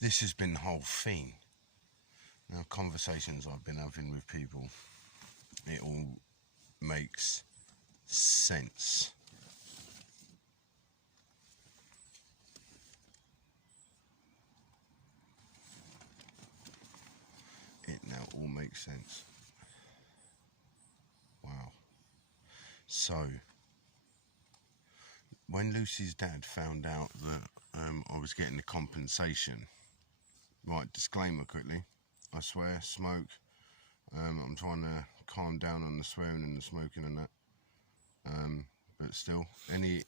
this has been the whole thing. Now, conversations I've been having with people, it all makes sense. It now all makes sense. Wow. So, when Lucy's dad found out that I was getting the compensation, right, disclaimer quickly, I swear, smoke, I'm trying to calm down on the swearing and the smoking and that, but still, any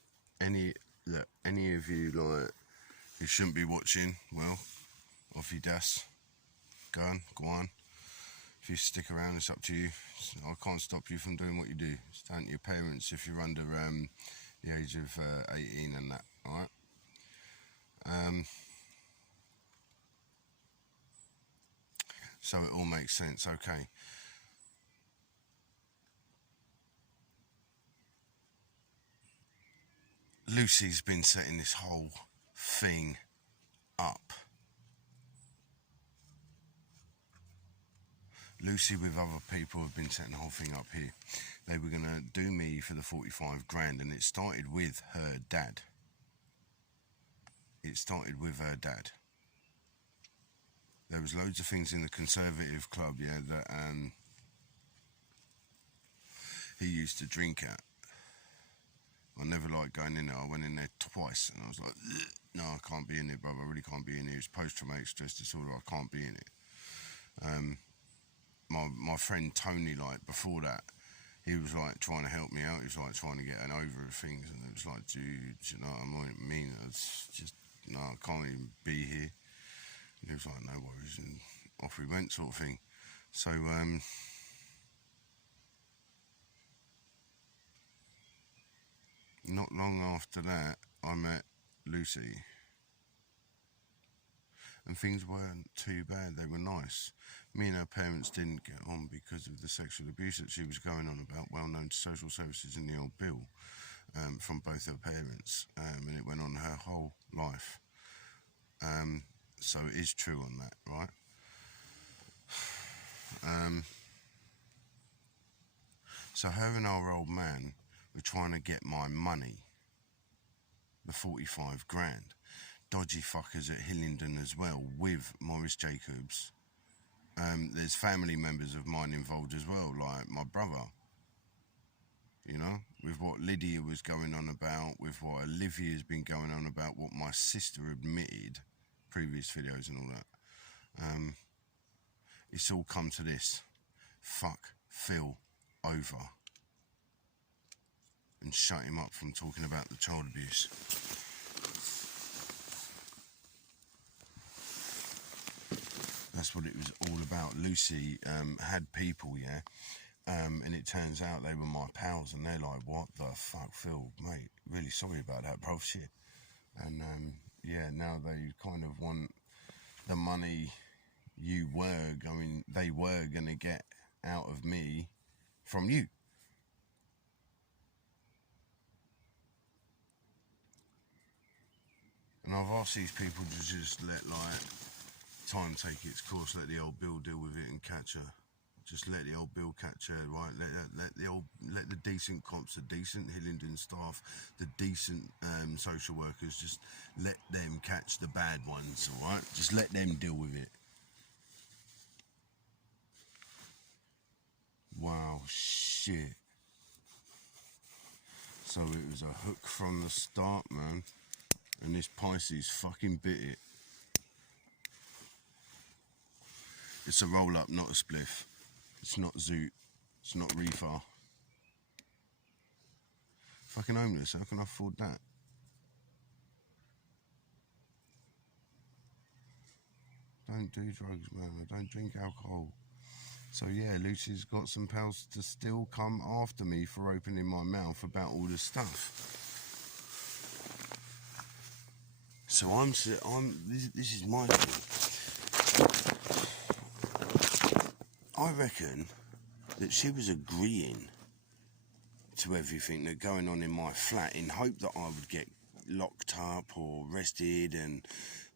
of you like who shouldn't be watching, well, off you das, go on. If you stick around, it's up to you. I can't stop you from doing what you do. It's down to your parents if you're under the age of 18 and that, alright? So it all makes sense, okay. Lucy's been setting this whole thing up. Lucy with other people have been setting the whole thing up here. They were going to do me for the 45 grand, and it started with her dad. There was loads of things in the Conservative club, yeah, that he used to drink at. I never liked going in there. I went in there twice, and I was like, no, I can't be in here, brother. I really can't be in here. It's post-traumatic stress disorder. I can't be in it. My friend Tony, like, before that, he was, like, trying to help me out. He was, like, trying to get an over of things, and it was like, dude, you know what I mean? It's just, no, I can't even be here. And he was like, no worries, and off we went, sort of thing. So, not long after that, I met Lucy. And things weren't too bad, they were nice. Me and her parents didn't get on because of the sexual abuse that she was going on about, well known to social services in the old bill, from both her parents, and it went on her whole life. So it is true on that, right? So her and our old man were trying to get my money, the 45 grand. Dodgy fuckers at Hillingdon as well, with Maurice Jacobs. There's family members of mine involved as well, like my brother. You know, with what Lydia was going on about, with what Olivia's been going on about, what my sister admitted, previous videos and all that. It's all come to this. Fuck Phil over. And shut him up from talking about the child abuse. That's what it was all about. Lucy had people, yeah, and it turns out they were my pals, and they're like, what the fuck, Phil, mate, really sorry about that, bro, shit. And yeah, now they kind of want the money they were going to get out of me from you. And I've asked these people to just let, like, time take its course, let the old Bill deal with it and catch her. Just let the old Bill catch her, right? Let the decent cops, the decent Hillingdon staff, the decent social workers, just let them catch the bad ones, all right? Just let them deal with it. Wow, shit. So it was a hook from the start, man. And this Pisces fucking bit it. It's a roll-up, not a spliff. It's not Zoot. It's not Reefer. Fucking homeless, how can I afford that? Don't do drugs, man. I don't drink alcohol. So yeah, Lucy's got some pals to still come after me for opening my mouth about all this stuff. So this is my thing. I reckon that she was agreeing to everything that going on in my flat in hope that I would get locked up or arrested and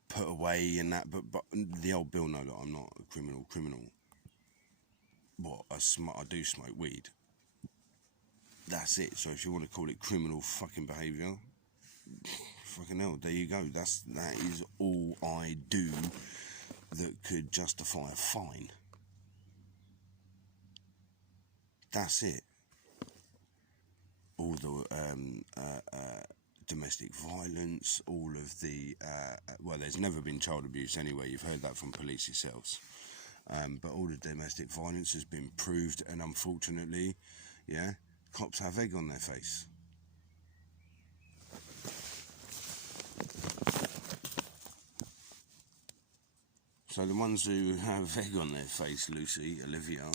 put away and that, but the old Bill know that I'm not a criminal. What, I do smoke weed. That's it. So if you want to call it criminal fucking behaviour, fucking hell, there you go. That is all I do that could justify a fine. That's it. All the domestic violence, all of the well, there's never been child abuse anyway. You've heard that from police yourselves. But all the domestic violence has been proved, and unfortunately, yeah, cops have egg on their face. So the ones who have egg on their face, Lucy, Olivia,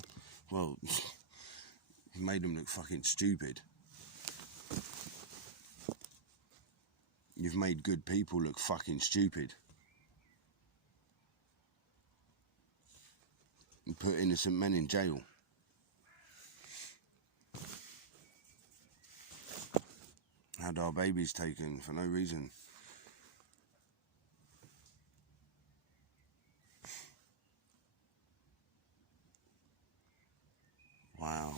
well, you made them look fucking stupid. You've made good people look fucking stupid. And put innocent men in jail. Had our babies taken for no reason. Wow,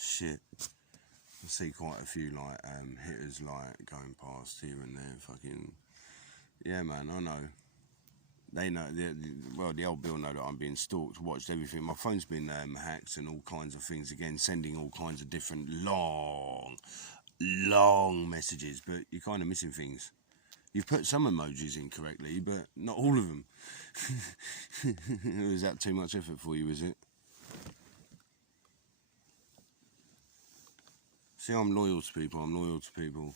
shit. I see quite a few like hitters like going past here and there. Fucking yeah, man. I know. They know. Well, the old Bill know that I'm being stalked, watched, everything. My phone's been hacked and all kinds of things again, sending all kinds of different long messages. But you're kind of missing things. You've put some emojis in correctly, but not all of them. Is that too much effort for you? Is it? See, I'm loyal to people. I'm loyal to people.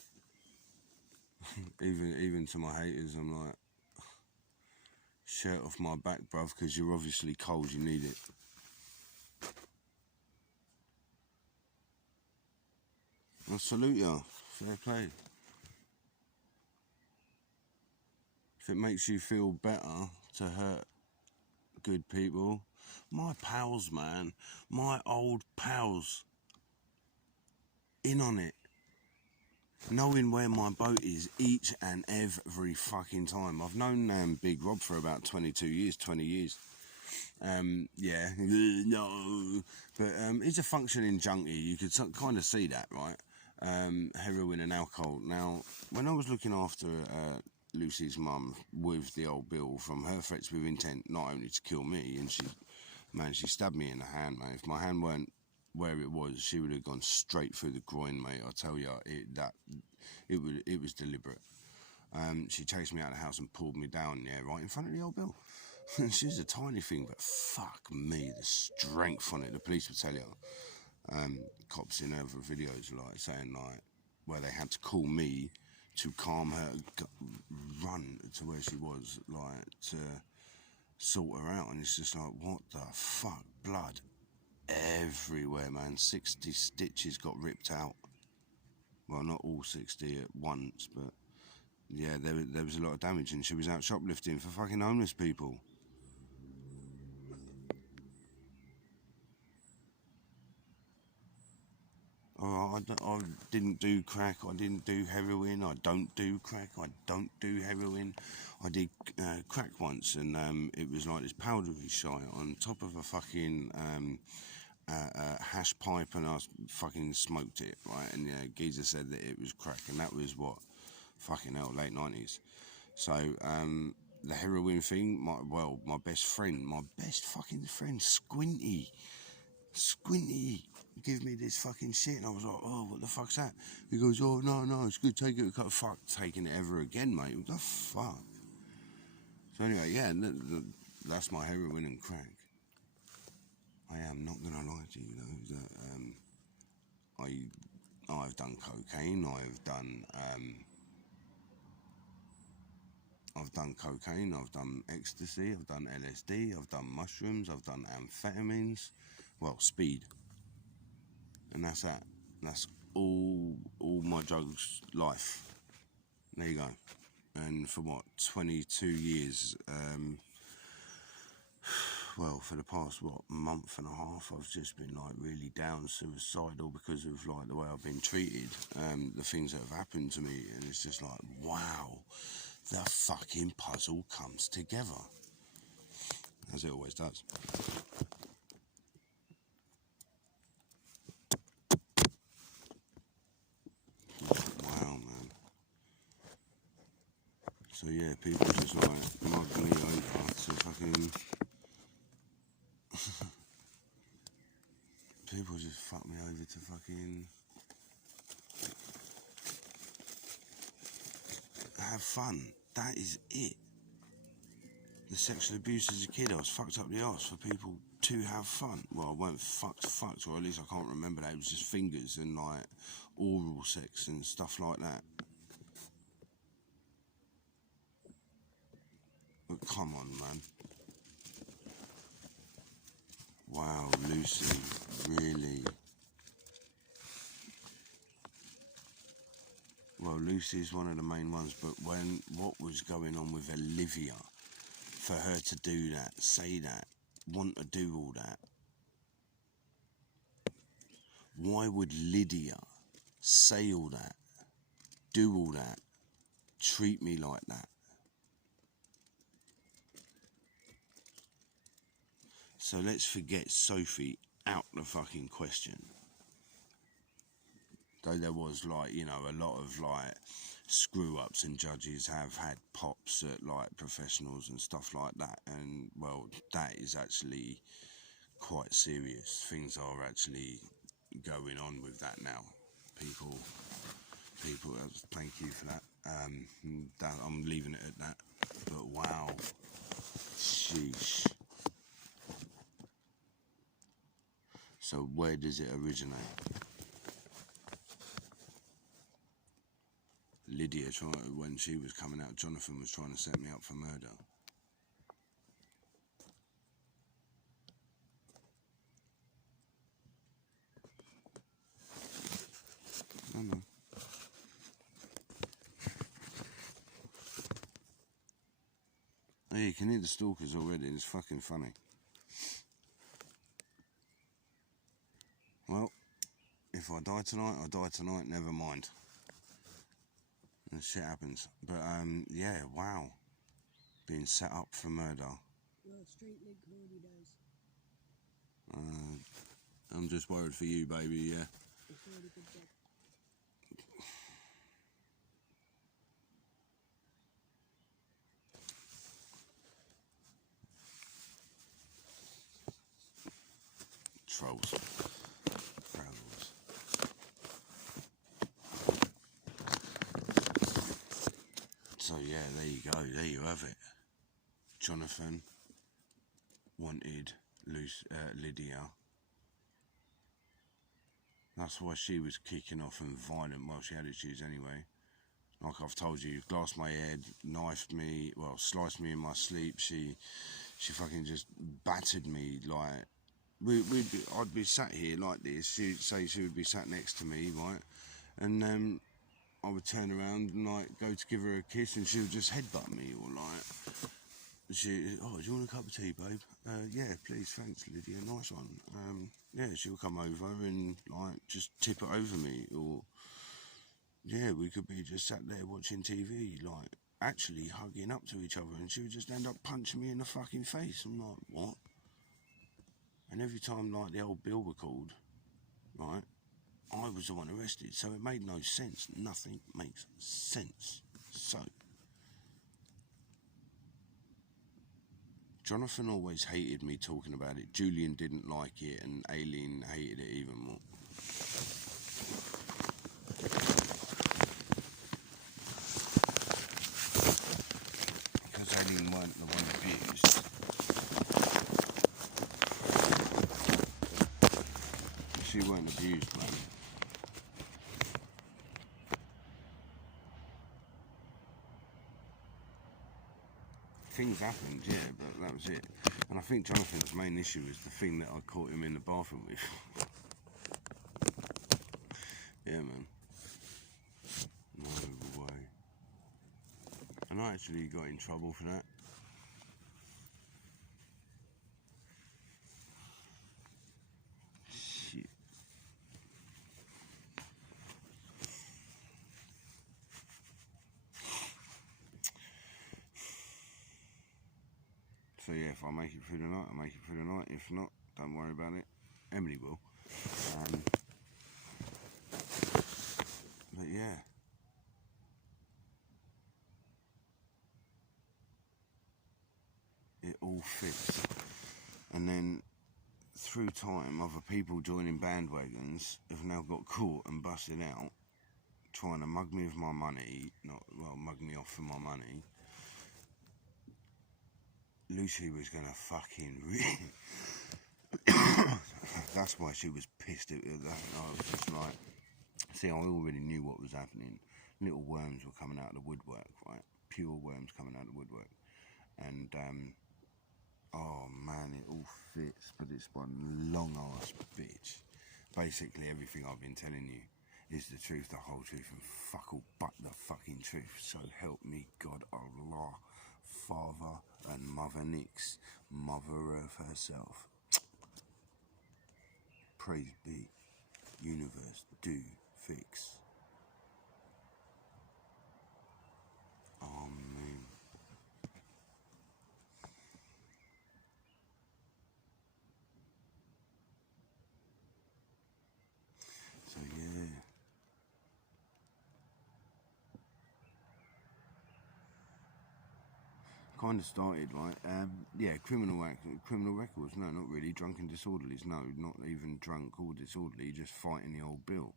even to my haters, I'm like, shirt off my back, bruv, because you're obviously cold. You need it. I salute you. Fair play. If it makes you feel better to hurt good people, my pals, man, my old pals, in on it. Knowing where my boat is each and every fucking time. I've known Big Rob for about 20 years. Yeah, no, but he's a functioning junkie. You could kind of see that, right? Heroin and alcohol. Now, when I was looking after Lucy's mum with the old Bill, from her threats with intent not only to kill me, and she stabbed me in the hand, man. If my hand weren't where it was, she would have gone straight through the groin, mate. I tell you, it was deliberate. She chased me out of the house and pulled me down, yeah, right in front of the old Bill. She's a tiny thing, but fuck me, the strength on it. The police would tell you. Cops in other videos like saying like where they had to call me to calm her, run to where she was, like to sort her out, and it's just like, what the fuck, blood everywhere, man. 60 stitches got ripped out. Well, not all 60 at once, but yeah, there was a lot of damage, and she was out shoplifting for fucking homeless people. Oh, I didn't do crack, I didn't do heroin, I don't do crack, I don't do heroin. I did crack once, and it was like this powdery shite on top of a fucking hash pipe, and I fucking smoked it, right? And yeah, Geezer said that it was crack, and that was what, fucking hell, late 90s. So the heroin thing, my best fucking friend, Squinty, give me this fucking shit, and I was like, oh, what the fuck's that? He goes, oh, no, it's good, take it. Fuck taking it ever again, mate. What the fuck? So anyway, yeah, that's my heroin and crack. I am not gonna lie to you, though, that I've done cocaine, I've done ecstasy, I've done LSD, I've done mushrooms, I've done amphetamines, well, speed, and that's that. That's all my drugs life. There you go. And for what, 22 years, well, for the past, month and a half, I've just been like really down, suicidal, because of like the way I've been treated, the things that have happened to me, and it's just like, wow, the fucking puzzle comes together. As it always does. Wow, man. So yeah, people just like mug me over to fucking... people just fuck me over to fucking... have fun. That is it. The sexual abuse as a kid, I was fucked up the arse for people to have fun. Well, I weren't fucked, or at least I can't remember that. It was just fingers and like oral sex and stuff like that. But come on, man. Wow, Lucy, really? Well, Lucy's one of the main ones, but what was going on with Olivia, for her to do that, say that, want to do all that? Why would Lydia say all that, do all that, treat me like that? So let's forget Sophie out the fucking question. Though there was, like, you know, a lot of like screw-ups, and judges have had pops at like professionals and stuff like that, and well, that is actually quite serious. Things are actually going on with that now. People, thank you for that. I'm leaving it at that. But wow, sheesh. So where does it originate? Lydia, when she was coming out, Jonathan was trying to set me up for murder. I know. Hey, you can hear the stalkers already. It's fucking funny. Well, if I die tonight, I die tonight. Never mind. And shit happens. But yeah, wow. Being set up for murder. Well, Street League comedy days. I'm just worried for you, baby. Yeah. It's already been dead. Trolls. So yeah, there you go. There you have it. Jonathan wanted Lydia. That's why she was kicking off and violent. Well, she had issues anyway. Like I've told you, glassed my head, knifed me, well, sliced me in my sleep. She fucking just battered me. Like I'd be sat here like this. She'd say she would be sat next to me, right? And I would turn around and like go to give her a kiss, and she would just headbutt me, or like oh, do you want a cup of tea, babe? Yeah, please, thanks, Lydia, nice one. Yeah, she'll come over and like just tip it over me, or yeah, we could be just sat there watching TV, like actually hugging up to each other, and she would just end up punching me in the fucking face. I'm like, what? And every time like the old bill were called, right, I was the one arrested, so it made no sense. Nothing makes sense. So Jonathan always hated me talking about it. Julian didn't like it, and Aileen hated it even more. Because Aileen weren't the one abused. She weren't abused, man. Things happened, yeah, but that was it. And I think Jonathan's main issue is the thing that I caught him in the bathroom with. Yeah, man. No way. And I actually got in trouble for that. Shit. So yeah, if I make it through the night, I make it through the night. If not, don't worry about it. Emily will. But yeah. It all fits. And then through time, other people joining bandwagons have now got caught and busted out, trying to mug me with my money, mug me off for my money. Lucy was gonna fucking that's why she was pissed at that. I was just like, see, I already knew what was happening. Little worms were coming out of the woodwork, right? Pure worms coming out of the woodwork. And oh man, it all fits, but it's one long ass bitch. Basically, everything I've been telling you is the truth, the whole truth, and fuck all but the fucking truth. So help me God, Allah, Father and Mother Nix, Mother Earth herself. Praise be, universe, do fix. Amen. So yeah. Kind of started like, yeah, criminal records. No, not really. Drunk and disorderlies. No, not even drunk or disorderly. Just fighting the old bill.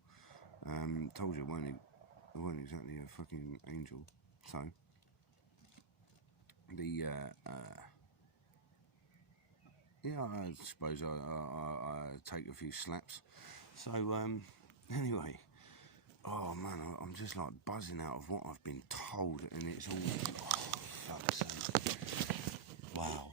Told you I weren't exactly a fucking angel. So the yeah, I suppose I take a few slaps. So anyway, oh man, I'm just like buzzing out of what I've been told, and it's all fuck's sake. Wow.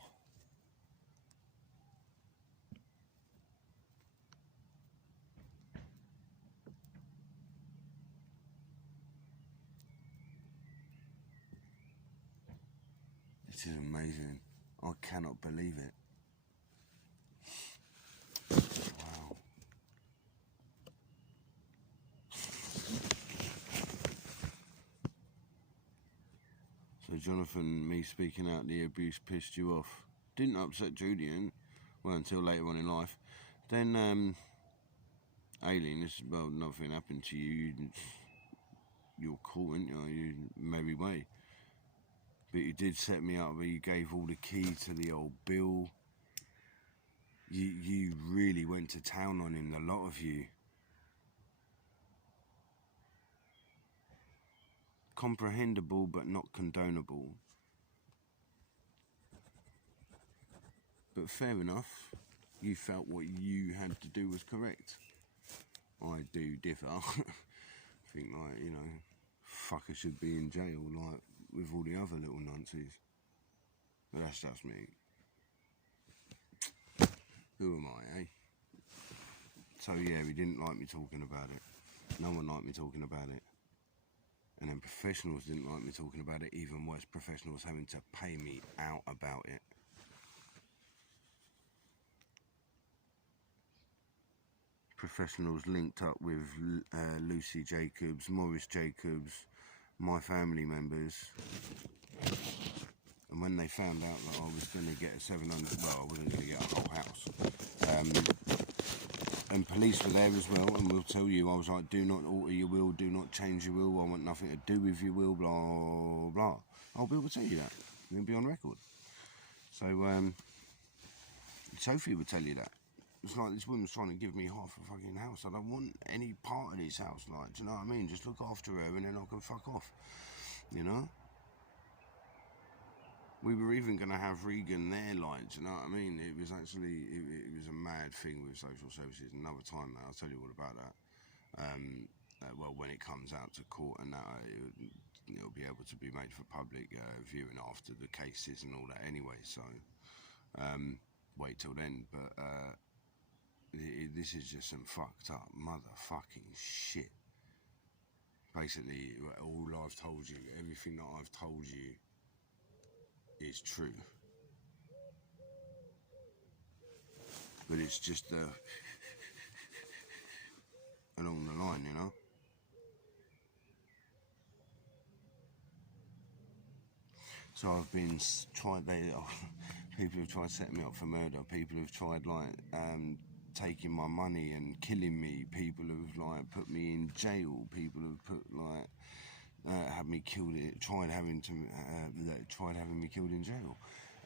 This is amazing. I cannot believe it. Wow. So Jonathan, me speaking out the abuse pissed you off. Didn't upset Julian, well, until later on in life. Then Aileen, well, nothing happened to you. You're cool, ain't you? You merry way. But you did set me up where you gave all the key to the old bill. You really went to town on him, a lot of you. Comprehensible but not condonable. But fair enough, you felt what you had to do was correct. I do differ. Think like, you know, fucker should be in jail like with all the other little nonces. But that's just me. Who am I, eh? So yeah, he didn't like me talking about it. No one liked me talking about it. And then professionals didn't like me talking about it. Even worse, professionals having to pay me out about it. Professionals linked up with Lucy Jacobs, Morris Jacobs, my family members. And when they found out that I was going to get a 700, well, I wasn't going to get a whole house. And police were there as well, and we'll tell you, I was like, do not alter your will, do not change your will, I want nothing to do with your will, blah, blah. I'll be able to tell you that. It'll be on record. So, Sophie would tell you that. It's like this woman's trying to give me half a fucking house. I don't want any part of this house, like, do you know what I mean? Just look after her and then I can fuck off, you know? We were even going to have Regan there, like, do you know what I mean? It was actually, it was a mad thing with social services. Another time, I'll tell you all about that. Well, when it comes out to court and that, it'll be able to be made for public viewing after the cases and all that anyway, so wait till then. But this is just some fucked up motherfucking shit. Basically, all I've told you, everything that I've told you is true. But it's just along the line, you know? So I've been People have tried setting me up for murder. People have tried like taking my money and killing me. People have like put me in jail. People have put like had me killed. Tried having me killed in jail.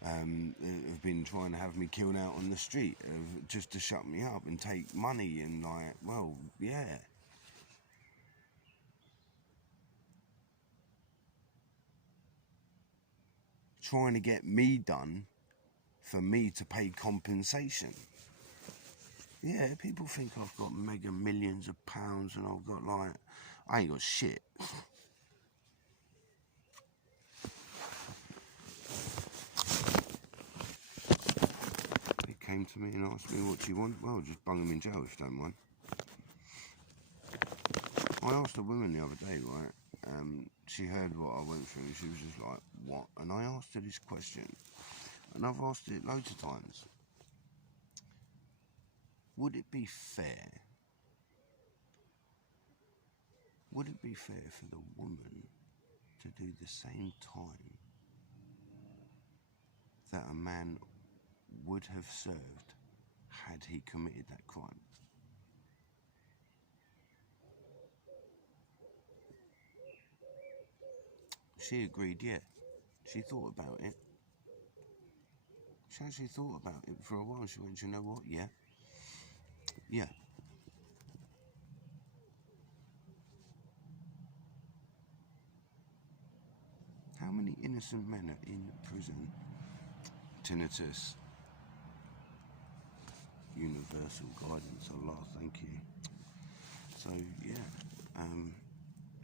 Have been trying to have me killed out on the street just to shut me up and take money and like, well, yeah. Trying to get me done for me to pay compensation. Yeah, people think I've got mega millions of pounds and I've got like, I ain't got shit. They came to me and asked me what do you want? Well, just bung them in jail if you don't mind. I asked a woman the other day, right, she heard what I went through, she was just like, what? And I asked her this question, and I've asked it loads of times. Would it be fair for the woman to do the same time that a man would have served had he committed that crime? She agreed, yeah. She thought about it. She actually thought about it for a while. She went, you know what, yeah. Yeah. How many innocent men are in prison? Tinnitus. Universal guidance, Allah, thank you. So, yeah,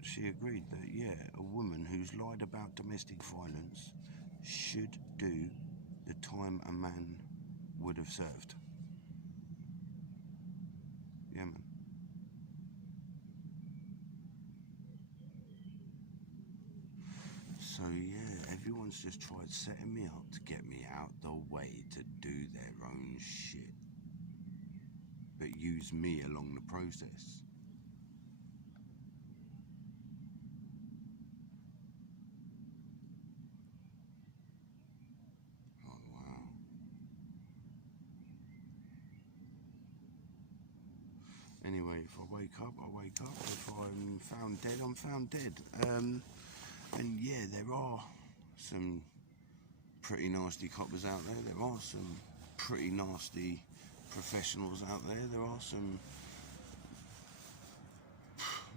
she agreed that, yeah, a woman who's lied about domestic violence should do the time a man would have served. Yeah, man. So, yeah, everyone's just tried setting me up to get me out the way to do their own shit, but use me along the process. Oh, wow. Anyway, if I wake up, I wake up. If I'm found dead, I'm found dead. And yeah, there are some pretty nasty coppers out there. There are some pretty nasty professionals out there. There are some,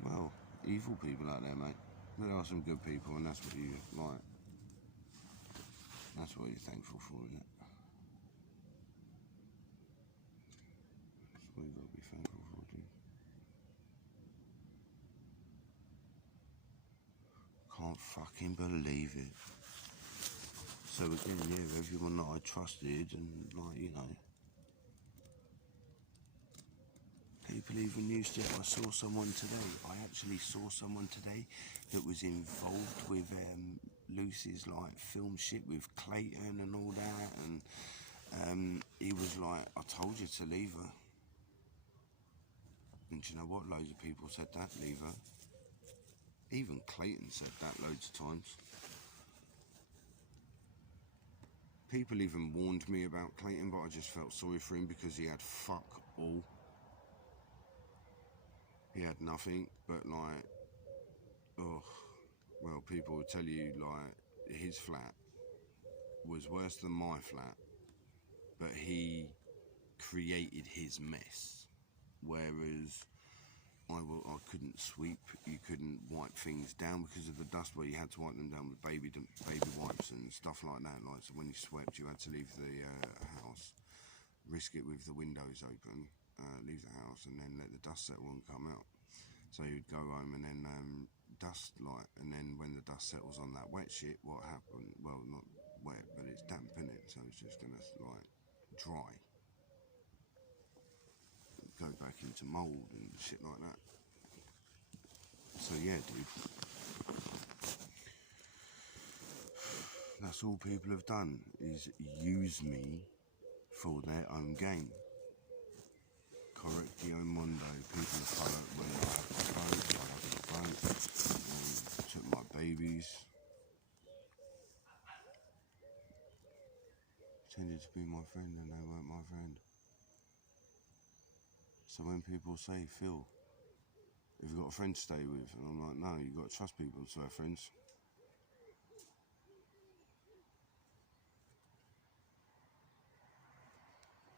well, evil people out there, mate. There are some good people, and that's what you like. That's what you're thankful for, isn't it? That's what you've got to be thankful for, dude. Can't fucking believe it. So again, yeah, everyone that I trusted and like, you know, people even used it. I saw someone today. I actually saw someone today that was involved with Lucy's like film shit with Clayton and all that, and he was like, I told you to leave her. And do you know what? Loads of people said that, leave her. Even Clayton said that loads of times. People even warned me about Clayton, but I just felt sorry for him because he had fuck all. He had nothing, but like, oh, well, people would tell you like his flat was worse than my flat, but he created his mess. Whereas I couldn't sweep, you couldn't wipe things down because of the dust, where you had to wipe them down with baby wipes and stuff like that. Like, so when you swept, you had to leave the house, risk it with the windows open, leave the house, and then let the dust settle and come out. So you'd go home and then dust, like, and then when the dust settles on that wet shit, what happened? Well, not wet, but it's damp in it, so it's just gonna like dry. Go back into mould and shit like that. So yeah, dude, that's all people have done, is use me for their own gain. Correctio Mondo. People follow when I have a boat, took my babies. pretended to be my friend and they weren't my friend. So when people say, Phil, have you got a friend to stay with? And I'm like, no, you've got to trust people to have friends.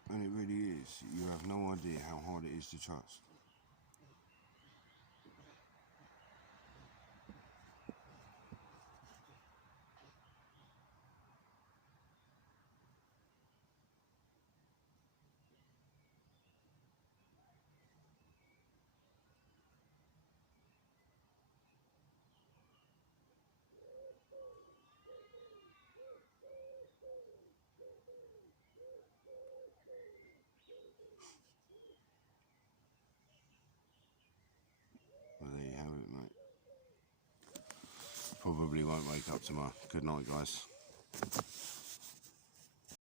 And it really is. You have no idea how hard it is to trust. Well, there you have it, mate. Probably won't wake up tomorrow. Good night, guys.